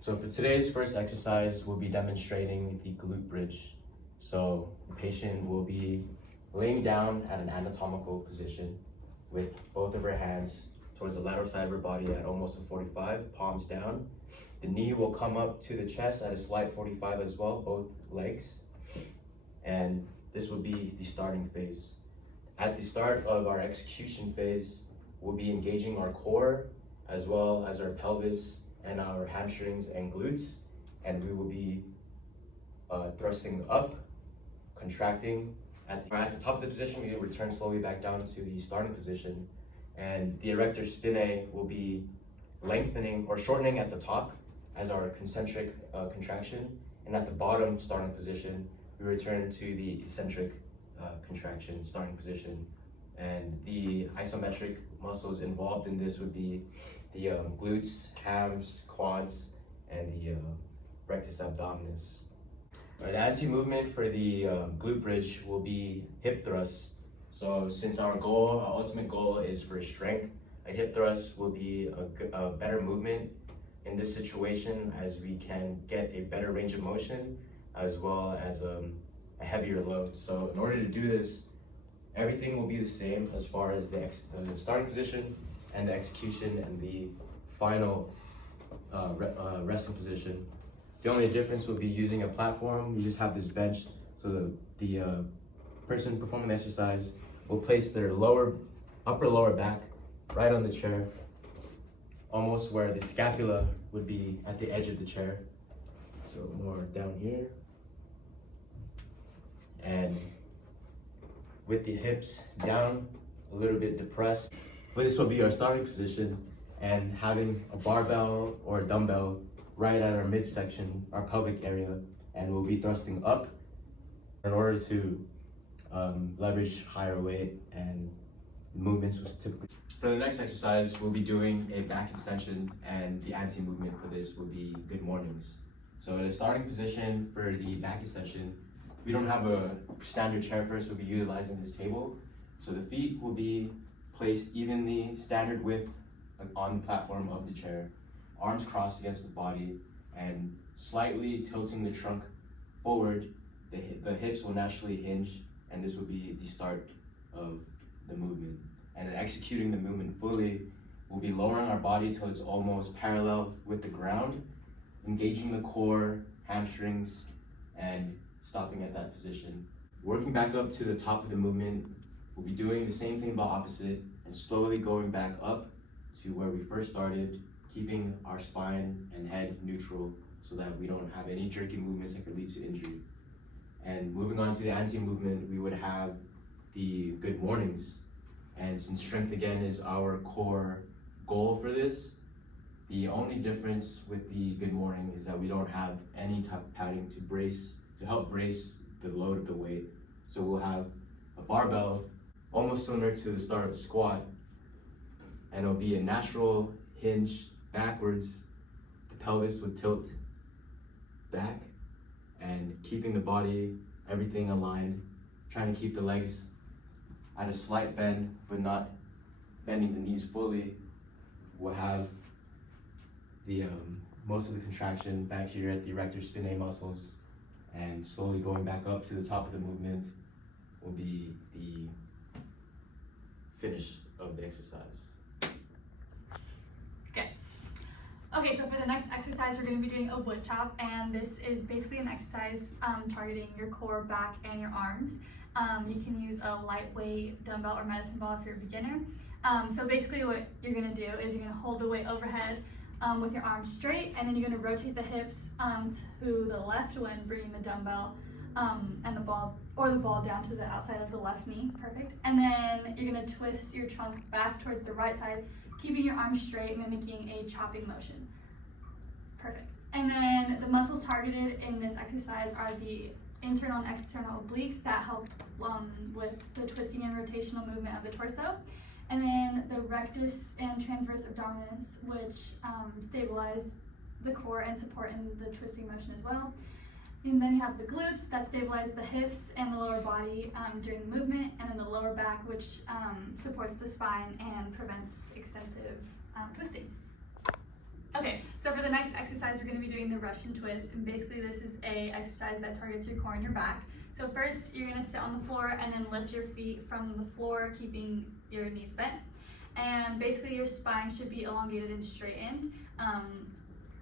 So for today's first exercise, we'll be demonstrating the glute bridge. So the patient will be laying down at an anatomical position with both of her hands towards the lateral side of her body at almost a 45, palms down. The knee will come up to the chest at a slight 45 as well, both legs. And this will be the starting phase. At the start of our execution phase, we'll be engaging our core as well as our pelvis and our hamstrings and glutes, and we will be thrusting up, contracting. At the top of the position, we return slowly back down to the starting position, and the Erector Spinae will be lengthening or shortening at the top as our concentric contraction, and at the bottom starting position, we return to the eccentric contraction starting position. And the isometric muscles involved in this would be the glutes, hams, quads, and the rectus abdominis. The anti-movement for the glute bridge will be hip thrusts. So since our ultimate goal is for strength, a hip thrust will be a better movement in this situation, as we can get a better range of motion as well as a heavier load. So in order to do this, everything will be the same as far as the starting position and the execution and the final resting position. The only difference will be using a platform. You just have this bench, so the person performing the exercise will place their upper lower back right on the chair, almost where the scapula would be at the edge of the chair. So more down here. And with the hips down, a little bit depressed. But this will be our starting position, and having a barbell or a dumbbell right at our midsection, our pelvic area, and we'll be thrusting up in order to leverage higher weight and movements was typically. For the next exercise, we'll be doing a back extension, and the anti-movement for this will be good mornings. So in a starting position for the back extension, we don't have a standard chair first, we'll be utilizing this table. So the feet will be placed evenly, standard width on the platform of the chair, arms crossed against the body, and slightly tilting the trunk forward. The hips will naturally hinge, and this will be the start of the movement. And then executing the movement fully, we'll be lowering our body till it's almost parallel with the ground, engaging the core, hamstrings, and stopping at that position. Working back up to the top of the movement, we'll be doing the same thing but opposite, and slowly going back up to where we first started, keeping our spine and head neutral so that we don't have any jerky movements that could lead to injury. And moving on to the anti-movement, we would have the good mornings. And since strength again is our core goal for this, the only difference with the good morning is that we don't have any type of padding to help brace the load of the weight. So we'll have a barbell almost similar to the start of a squat, and it'll be a natural hinge backwards. The pelvis would tilt back, and keeping the body, everything aligned, trying to keep the legs at a slight bend, but not bending the knees fully. We'll have the most of the contraction back here at the Erector Spinae muscles, and slowly going back up to the top of the movement will be the finish of the exercise. Okay, so for the next exercise, we're going to be doing a wood chop, and this is basically an exercise targeting your core, back, and your arms. You can use a lightweight dumbbell or medicine ball if you're a beginner. So basically what you're going to do is you're going to hold the weight overhead with your arms straight, and then you're going to rotate the hips to the left when bringing the dumbbell and the ball down to the outside of the left knee. Perfect. And then you're going to twist your trunk back towards the right side, keeping your arms straight, mimicking a chopping motion. Perfect. And then the muscles targeted in this exercise are the internal and external obliques that help with the twisting and rotational movement of the torso. And then the rectus and transverse abdominis, which stabilize the core and support in the twisting motion as well. And then you have the glutes that stabilize the hips and the lower body during the movement, and then the lower back, which supports the spine and prevents extensive twisting. Okay, so for the next exercise, we're going to be doing the Russian twist, and basically this is a exercise that targets your core and your back. So first, you're going to sit on the floor and then lift your feet from the floor, keeping your knees bent. And basically your spine should be elongated and straightened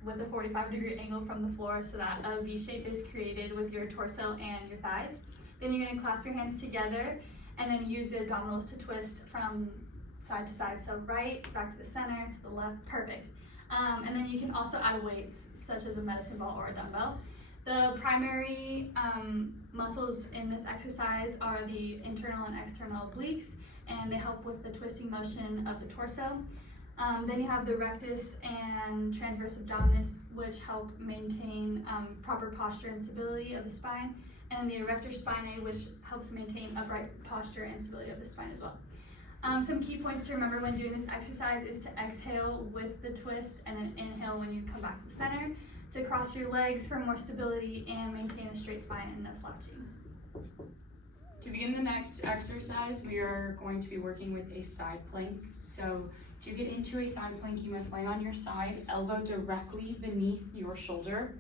with a 45-degree angle from the floor so that a V shape is created with your torso and your thighs. Then you're going to clasp your hands together and then use the abdominals to twist from side to side. So right, back to the center, to the left, perfect. And then you can also add weights such as a medicine ball or a dumbbell. The primary muscles in this exercise are the internal and external obliques, and they help with the twisting motion of the torso. Then you have the rectus and transverse abdominis, which help maintain proper posture and stability of the spine, and the erector spinae, which helps maintain upright posture and stability of the spine as well. Some key points to remember when doing this exercise is to exhale with the twist and then inhale when you come back to the center, to cross your legs for more stability and maintain a straight spine and no slouching. To begin the next exercise, we are going to be working with a side plank. So to get into a side plank, you must lay on your side, elbow directly beneath your shoulder.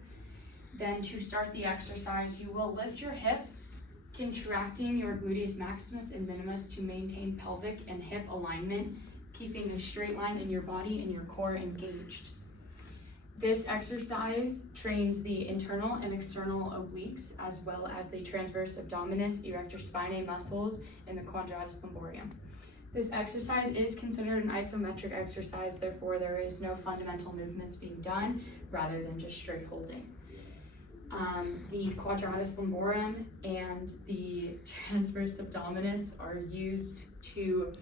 Then to start the exercise, you will lift your hips, contracting your gluteus maximus and minimus to maintain pelvic and hip alignment, keeping a straight line in your body and your core engaged. This exercise trains the internal and external obliques, as well as the transverse abdominis, erector spinae muscles, and the quadratus lumborum. This exercise is considered an isometric exercise, therefore there is no fundamental movements being done, rather than just straight holding. The quadratus lumborum and the transverse abdominis are used to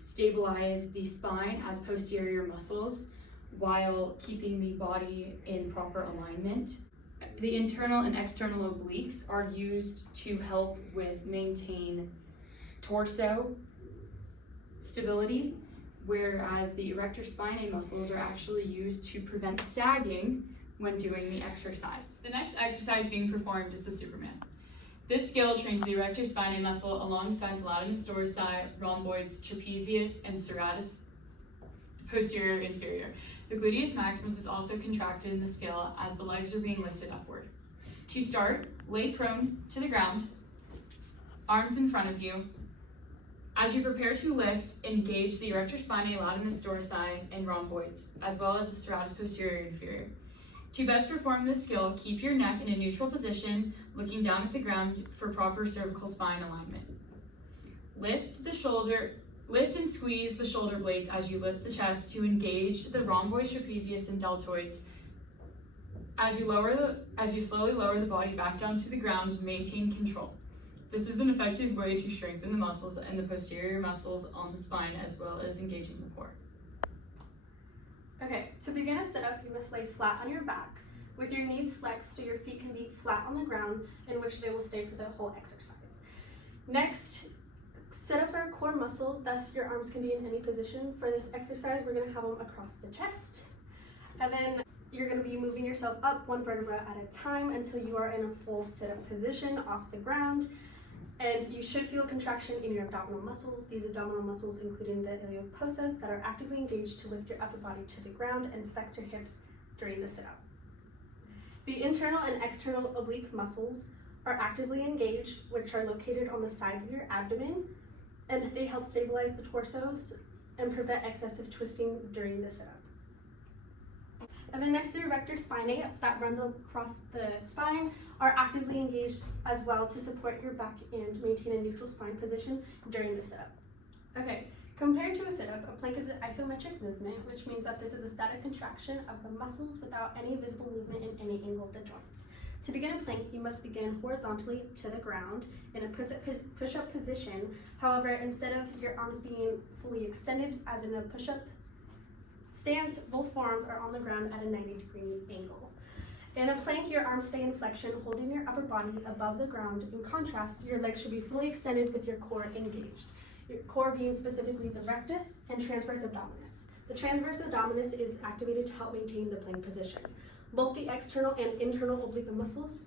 stabilize the spine as posterior muscles while keeping the body in proper alignment. The internal and external obliques are used to help with maintain torso stability, whereas the erector spinae muscles are actually used to prevent sagging when doing the exercise. The next exercise being performed is the Superman. This skill trains the erector spinae muscle alongside the latissimus dorsi, rhomboids, trapezius, and serratus posterior inferior. The gluteus maximus is also contracted in the skill as the legs are being lifted upward. To start, lay prone to the ground, arms in front of you. As you prepare to lift, engage the erector spinae, latissimus dorsi, and rhomboids, as well as the serratus posterior inferior. To best perform this skill, keep your neck in a neutral position, looking down at the ground for proper cervical spine alignment. Lift and squeeze the shoulder blades as you lift the chest to engage the rhomboids, trapezius, and deltoids. As you slowly lower the body back down to the ground, maintain control. This is an effective way to strengthen the muscles and the posterior muscles on the spine, as well as engaging the core. Okay, to begin a sit-up, you must lay flat on your back with your knees flexed so your feet can be flat on the ground, in which they will stay for the whole exercise. Next, sit-ups are a core muscle, thus your arms can be in any position. For this exercise, we're going to have them across the chest. And then you're going to be moving yourself up one vertebra at a time until you are in a full sit-up position off the ground. And you should feel contraction in your abdominal muscles. These abdominal muscles including the iliopsoas that are actively engaged to lift your upper body to the ground and flex your hips during the sit-up. The internal and external oblique muscles are actively engaged, which are located on the sides of your abdomen, and they help stabilize the torsos and prevent excessive twisting during the sit-up. And then next, the erector spinae that runs across the spine are actively engaged as well to support your back and maintain a neutral spine position during the sit-up. Okay, compared to a sit-up, a plank is an isometric movement, which means that this is a static contraction of the muscles without any visible movement in any angle of the joints. To begin a plank, you must begin horizontally to the ground in a push-up position. However, instead of your arms being fully extended as in a push-up stance, both forearms are on the ground at a 90-degree angle. In a plank, your arms stay in flexion, holding your upper body above the ground. In contrast, your legs should be fully extended with your core engaged. Your core being specifically the rectus and transverse abdominis. The transverse abdominis is activated to help maintain the plank position. Both the external and internal oblique muscles,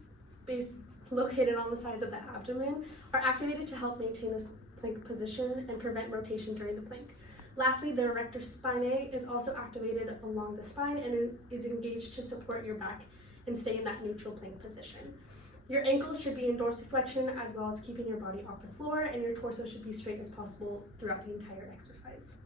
located on the sides of the abdomen, are activated to help maintain this plank position and prevent rotation during the plank. Lastly, the Erector Spinae is also activated along the spine and is engaged to support your back and stay in that neutral plank position. Your ankles should be in dorsiflexion as well as keeping your body off the floor, and your torso should be straight as possible throughout the entire exercise.